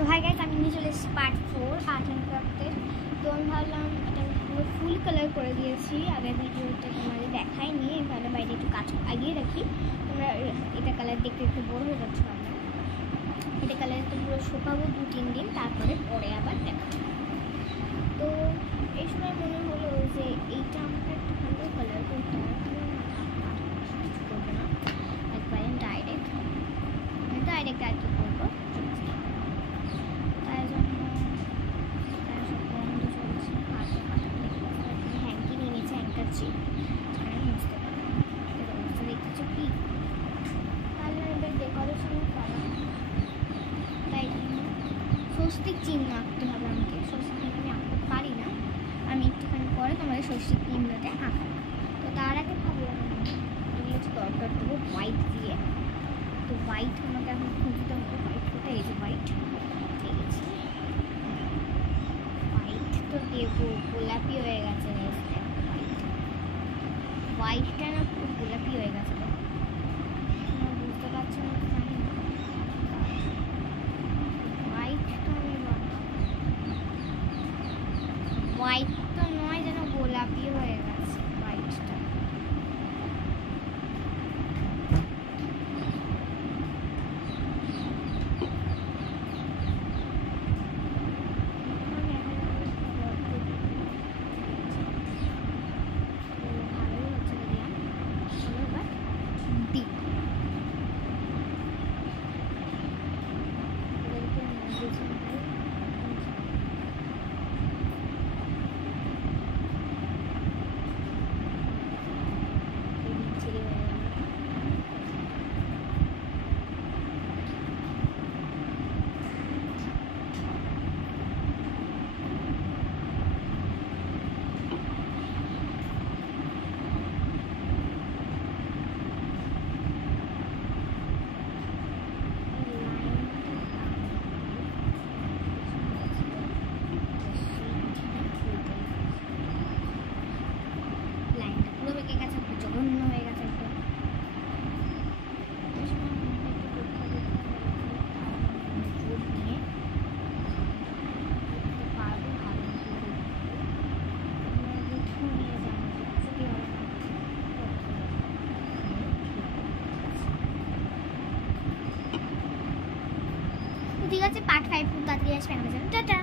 তো hi guys, আমি নিয়ে চলে এসেছি পার্ট 4 আর্ট অ্যান্ড ক্রাফটের। তো আমি ভাবলাম এটা পুরো ফুল কালার করে দিয়েছি, আগের ভিডিওতে তোমাদের দেখাইনি। ভালো বাইরে একটু কাজ আগিয়ে রাখি, তোমরা এটা কালার দেখতে একটু বড় হয়ে যাচ্ছে। আমরা এটা কালার তো পুরো শুকাবো 2-3 দিন, তারপরে পরে আবার দেখাবো। তো এই সময় মনে হলো যে এইটা আমাকে একটা ভালো কালার করতে হবে, কিছু করবো না, একবারে ডাইরেক্ট আর কি করবো। তাই জন্য সব বন্ধ চলছে, হ্যাঙ্কি নিয়ে নিচ্ছে, হ্যাঙ্কারছি বুঝতে পারবো অবস্থা দেখতেছো কি। তাহলে এবার ডেকোরেশন করা, তাই জন্য স্বস্তিক চিহ্ন আঁকতে হবে আমাকে। স্বস্তিক আমি আঁকতে পারি না, আমি একটুখানি পরে তোমাদের স্বস্তিক চিহ্নতে আঁকাবো। তো তার আগে ভাবলাম এগুলো হচ্ছে দরকার দেবো হোয়াইট দিয়ে। তো হোয়াইট আমাকে এখন খুঁজতে হবে, হোয়াইট কোথায়? এই যে হোয়াইট দেখেছি, হোয়াইট তো দেবো, গোলাপি হয়ে গেছে। হোয়াইটটা না পুরো গোলাপি হয়ে গেছে, বুঝতে পারছি না, জানি না। হোয়াইটটা আমি হোয়াইট তো নয়, যেন গোলাপি হয়ে গেছে হোয়াইটটা। ঠিক আছে, পার্ট 5 খুব তাড়াতাড়ি আসবে আমাদের জন্য। টাটা।